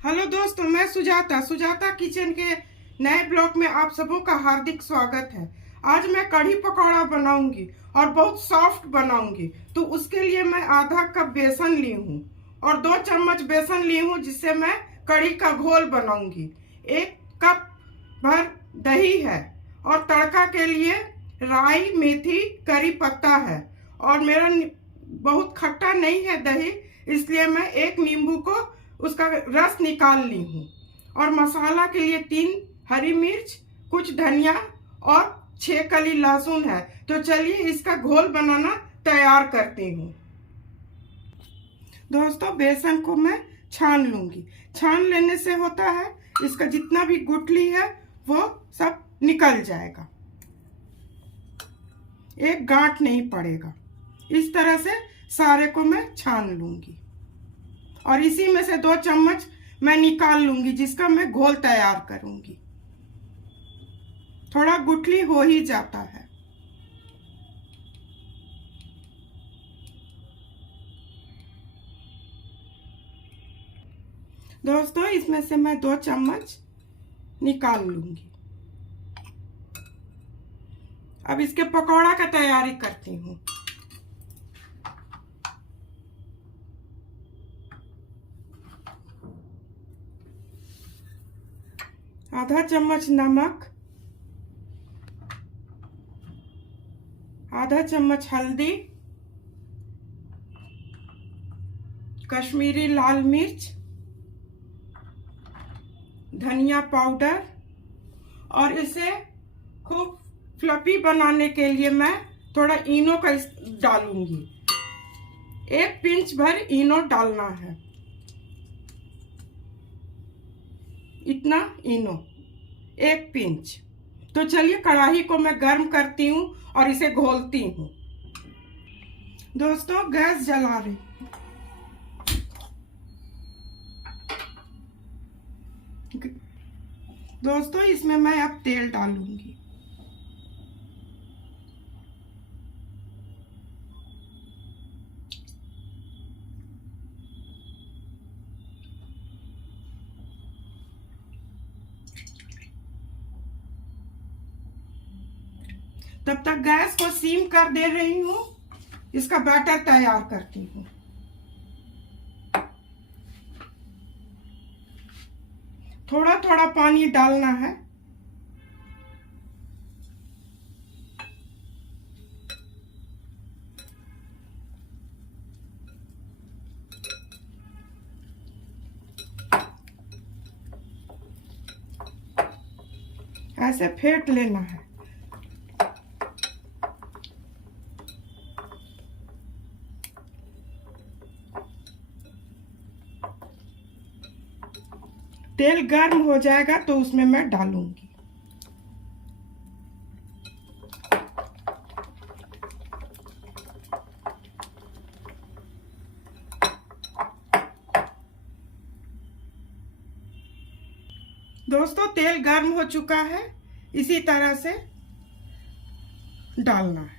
Hello दोस्तों, मैं Sujata kitchen के नए ब्लॉग में आप सबों का हार्दिक स्वागत है। आज मैं कढ़ी पकौड़ा बनाऊंगी और बहुत सॉफ्ट बनाऊंगी। तो उसके लिए मैं आधा कप बेसन ली हूँ और 2 चम्मच बेसन ली हूँ, जिससे मैं कढ़ी का घोल बनाऊंगी। 1 कप भर दही है और तड़का के लिए राई, मेथी, करी पत्ता है। और मेरा बहुत खट्टा नहीं है दही, इसलिए मैं 1 नींबू को उसका रस निकाल ली हूँ। और मसाला के लिए 3 हरी मिर्च, कुछ धनिया और 6 कली लहसुन है। तो चलिए इसका घोल बनाना तैयार करती हूँ। दोस्तों, बेसन को मैं छान लूंगी। छान लेने से होता है इसका जितना भी गुठली है वो सब निकल जाएगा, एक गांठ नहीं पड़ेगा। इस तरह से सारे को मैं छान लूंगी और इसी में से 2 चम्मच मैं निकाल लूंगी, जिसका मैं घोल तैयार करूंगी। थोड़ा गुठली हो ही जाता है। दोस्तों, इसमें से मैं 2 चम्मच निकाल लूंगी। अब इसके पकौड़ा का तैयारी करती हूँ। आधा चम्मच नमक, आधा चम्मच हल्दी, कश्मीरी लाल मिर्च, धनिया पाउडर। और इसे खूब फ्लफी बनाने के लिए मैं थोड़ा इनो का डालूंगी। 1 पिंच भर इनो डालना है, इतना इनो, 1 पिंच। तो चलिए कढ़ाई को मैं गर्म करती हूँ और इसे घोलती हूँ। दोस्तों, गैस जला रही। दोस्तों, इसमें मैं अब तेल डालूंगी। तब तक गैस को सीम कर दे रही हूँ। इसका बैटर तैयार करती हूँ। थोड़ा थोड़ा पानी डालना है। ऐसे फेंट लेना है। तेल गर्म हो जाएगा तो उसमें मैं डालूंगी। दोस्तों, तेल गर्म हो चुका है, इसी तरह से डालना है।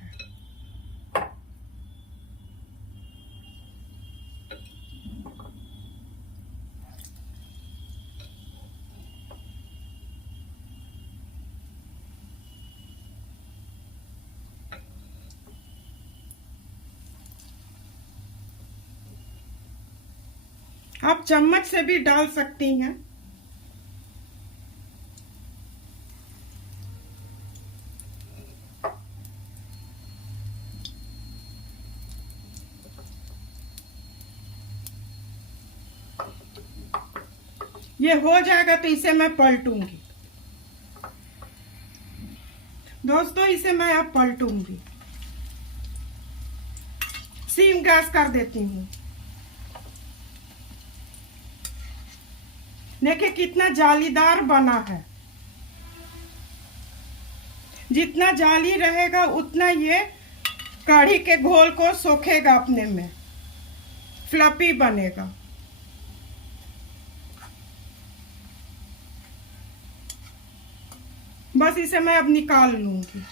आप चम्मच से भी डाल सकती हैं। ये हो जाएगा तो इसे मैं पलटूंगी। दोस्तों, इसे मैं अब पलटूंगी। सीम गैस कर देती हूँ। देखिए कितना जालीदार बना है। जितना जाली रहेगा उतना ये कढ़ी के घोल को सोखेगा अपने में, फ्लफी बनेगा। बस इसे मैं अब निकाल लूंगी।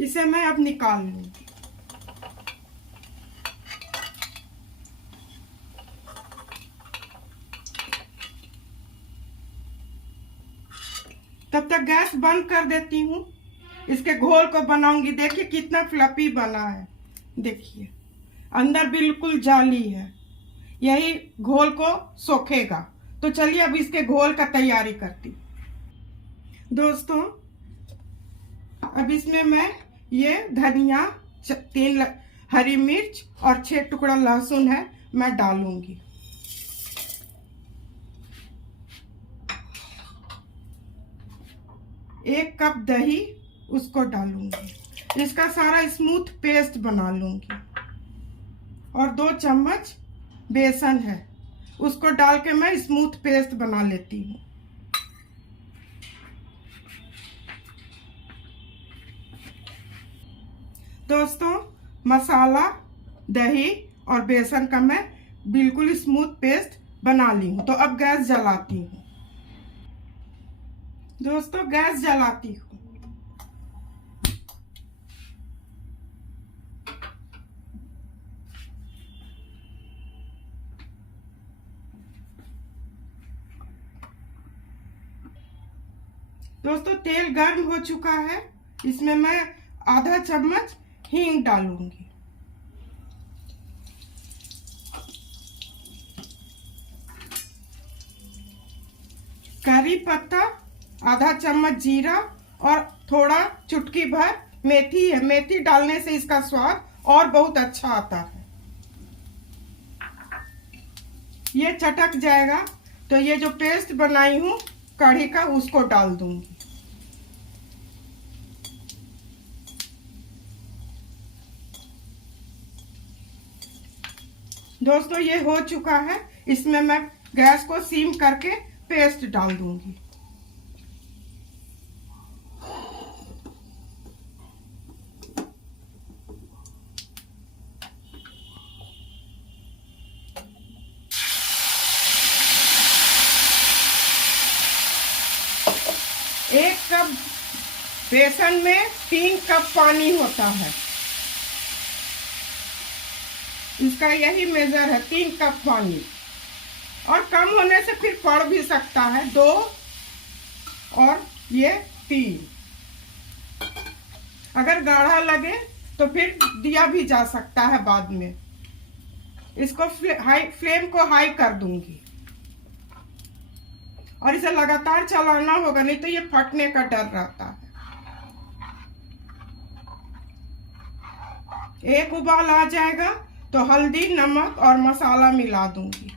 इसे मैं अब निकाल लूंगी। तब तक गैस बंद कर देती हूँ। इसके घोल को बनाऊंगी। देखिए कितना फ्लफी बना है, देखिए अंदर बिल्कुल जाली है, यही घोल को सोखेगा। तो चलिए अब इसके घोल का तैयारी करती हूँ। दोस्तों अब इसमें मैं ये धनिया, 3 हरी मिर्च और 6 टुकड़ा लहसुन है, मैं डालूंगी। एक कप दही, उसको डालूंगी। इसका सारा स्मूथ पेस्ट बना लूंगी। और 2 चम्मच बेसन है, उसको डाल के मैं स्मूथ पेस्ट बना लेती हूँ। दोस्तों मसाला, दही और बेसन का मैं बिल्कुल स्मूथ पेस्ट बना ली हूँ। तो अब गैस जलाती हूँ। दोस्तों गैस जलाती हूँ। दोस्तों तेल गर्म हो चुका है, इसमें मैं आधा चम्मच हींग डालूंगी। करी पत्ता, आधा चम्मच जीरा और थोड़ा चुटकी भर मेथी है। मेथी डालने से इसका स्वाद और बहुत अच्छा आता है। ये चटक जाएगा तो ये जो पेस्ट बनाई हूँ कढ़ी का, उसको डाल दूंगी। दोस्तों ये हो चुका है, इसमें मैं गैस को सीम करके पेस्ट डाल दूंगी। एक कप बेसन में 3 कप पानी होता है, इसका यही मेजर है, 3 कप पानी। और कम होने से फिर पड़ भी सकता है, 2 और ये 3। अगर गाढ़ा लगे तो फिर दिया भी जा सकता है बाद में। इसको फ्लेम को हाई कर दूंगी और इसे लगातार चलाना होगा, नहीं तो ये फटने का डर रहता है। एक उबाल आ जाएगा तो हल्दी, नमक और मसाला मिला दूंगी।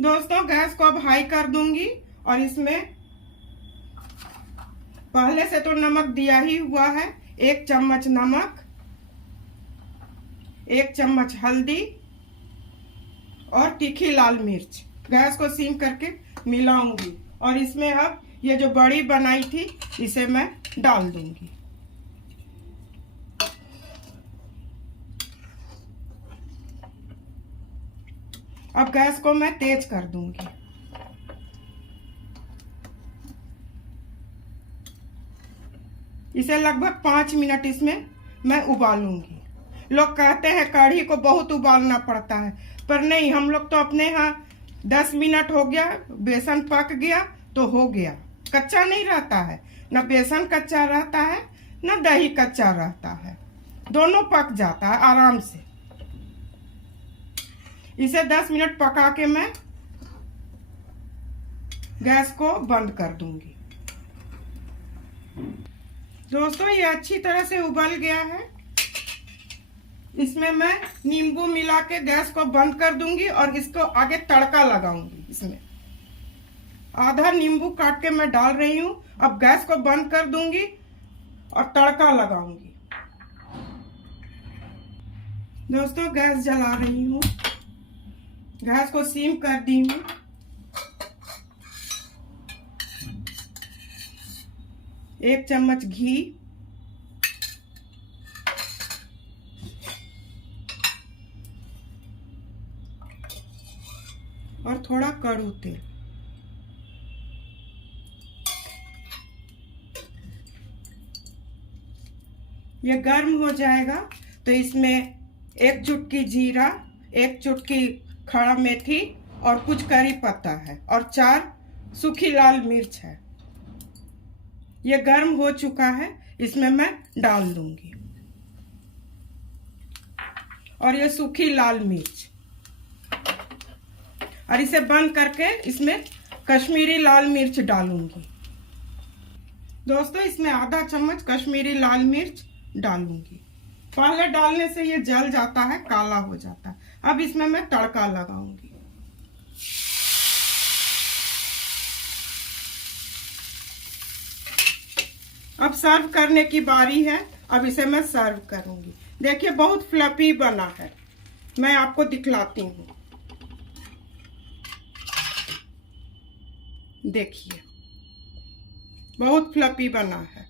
दोस्तों गैस को अब हाई कर दूंगी और इसमें पहले से तो नमक दिया ही हुआ है। 1 चम्मच नमक, 1 चम्मच हल्दी और तीखी लाल मिर्च। गैस को सीम करके मिलाऊंगी और इसमें अब ये जो बड़ी बनाई थी इसे मैं डाल दूंगी। अब गैस को मैं तेज कर दूंगी। इसे लगभग 5 मिनट इसमें मैं उबालूंगी। लोग कहते हैं कढ़ी को बहुत उबालना पड़ता है, पर नहीं, हम लोग तो अपने यहाँ 10 मिनट हो गया, बेसन पक गया तो हो गया। कच्चा नहीं रहता है, ना बेसन कच्चा रहता है ना दही कच्चा रहता है, दोनों पक जाता है आराम से। इसे 10 मिनट पका के मैं गैस को बंद कर दूंगी। दोस्तों ये अच्छी तरह से उबल गया है। इसमें मैं नींबू मिला के गैस को बंद कर दूंगी और इसको आगे तड़का लगाऊंगी। इसमें आधा नींबू काट के मैं डाल रही हूँ। अब गैस को बंद कर दूंगी और तड़का लगाऊंगी। दोस्तों गैस जला रही हूँ, गैस को सीम कर दी हूँ। एक चम्मच घी, और थोड़ा कड़ू तेल। ये गर्म हो जाएगा तो इसमें 1 चुटकी जीरा, 1 चुटकी खड़ा मेथी और कुछ करी पत्ता है और 4 सूखी लाल मिर्च है। ये गर्म हो चुका है, इसमें मैं डाल दूंगी। और ये सूखी लाल मिर्च, और इसे बंद करके इसमें कश्मीरी लाल मिर्च डालूंगी। दोस्तों, इसमें आधा चम्मच कश्मीरी लाल मिर्च डालूंगी। पहले डालने से ये जल जाता है, काला हो जाता है। अब इसमें मैं तड़का लगाऊंगी। अब सर्व करने की बारी है। अब इसे मैं सर्व करूंगी। देखिए बहुत फ्लफी बना है, मैं आपको दिखलाती हूँ। देखिए बहुत फ्लफी बना है।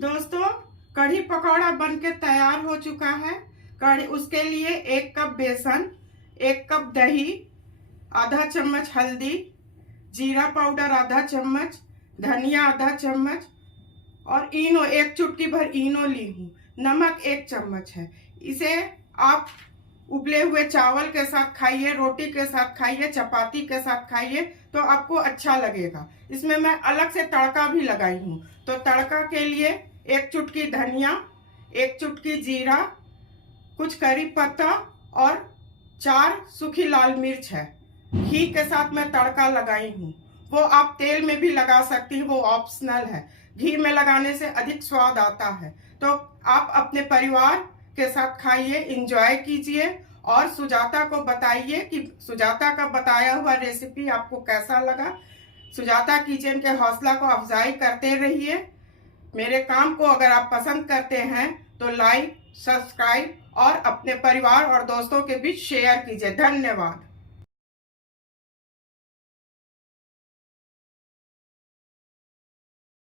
दोस्तों, कढ़ी पकौड़ा बनके तैयार हो चुका है। उसके लिए 1 कप बेसन, 1 कप दही, आधा चम्मच हल्दी, जीरा पाउडर आधा चम्मच, धनिया आधा चम्मच और इनो 1 चुटकी भर इनो ली हूँ। नमक 1 चम्मच है। इसे आप उबले हुए चावल के साथ खाइए, रोटी के साथ खाइए, चपाती के साथ खाइए तो आपको अच्छा लगेगा। इसमें मैं अलग से तड़का भी लगाई हूँ। तो तड़का के लिए 1 चुटकी धनिया, 1 चुटकी जीरा, कुछ करी पत्ता और 4 सूखी लाल मिर्च है। घी के साथ मैं तड़का लगाई हूँ। वो आप तेल में भी लगा सकती हैं, वो ऑप्शनल है। घी में लगाने से अधिक स्वाद आता है। तो आप अपने परिवार के साथ खाइए, एंजॉय कीजिए और सुजाता को बताइए कि सुजाता का बताया हुआ रेसिपी आपको कैसा लगा। सुजाता किचन के हौसला को अफजाई करते रहिए। मेरे काम को अगर आप पसंद करते हैं तो लाइक, सब्सक्राइब और अपने परिवार और दोस्तों के बीच शेयर कीजिए। धन्यवाद।